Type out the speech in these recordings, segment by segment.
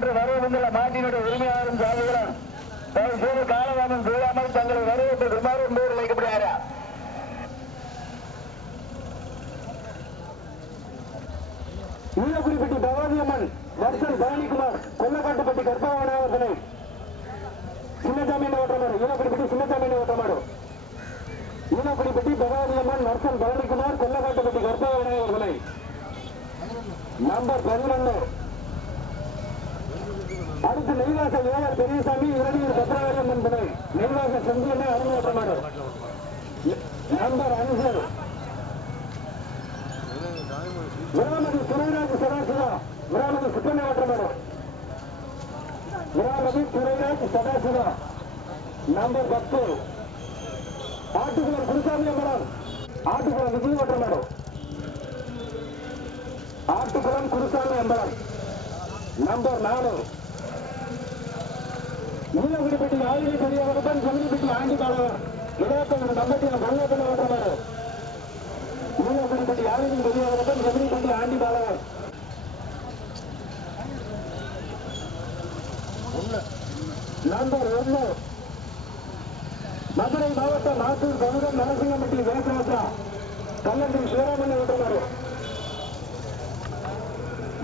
பெற்று வரவு வந்துள்ள மாட்டினுடைய உரிமையாளரும் சாதிகளும் தயவு காலதாமம் செய்யாமல் தங்களை வரவேற்று விமானம் பேர் அழைக்கப்படுகிறாரா ஈழக்குடிப்பட்டி பகவதி அம்மன் வருஷன் பழனிக்குமார் கொல்லக்காட்டுப்பட்டி கர்ப்பாவன அவர்களை சின்னசாமி ஓட்டமாடு ஈழக்குடிப்பட்டி சின்னசாமி ஓட்டமாடு. ஈழக்குடிப்பட்டி பவானி அம்மன் வருஷன் பழனிக்குமார் கொல்லக்காட்டுப்பட்டி கர்ப்பாவன அவர்களை. நம்பர் பதினொன்று அடுத்து நெய்வாசல் ஏஆர் பெரியசாமி இரண்டு பத்ராவதி அம்மன் துணை நெய்வாசல் செஞ்சு அருமை நம்பர் அஞ்சு விராமதி துறைராஜ் சதாசிவா விராமதி சுப்பண்ண ஓட்டமாடு விராமதி துறைராஜ் சதாசிவா. நம்பர் பத்து. ஆட்டுக்குளம் குருசாமி அம்மன் ஆட்டுக்குளம் விஜய் ஓட்டமாடு ஆட்டுக்குளம் குருசாமி அம்பலம் நம்பர் நாலு. நீலகுடிப்பட்டி ஆயுத பெரியவருடன் ஜமினிப்பட்டி ஆண்டி பாலவர் இடையத்தவன் நம்பத்தின பங்கத்தில் ஓட்டமாடு நீலகுடிப்பட்டி ஆயுத பெரியவருடன் ஜமினிப்பட்டி ஆண்டி பாலவர் நம்பர் ஒன்று. மதுரை மாவட்டம் நாட்டூர் கமுதம் நரசிங்கம்பட்டி வேசராஜா கல்லந்தை சிவராமன் ஓட்டமாடு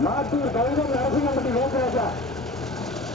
நாட்டூர் கவிதம் நரசிங்கம்பட்டி வேசராஜா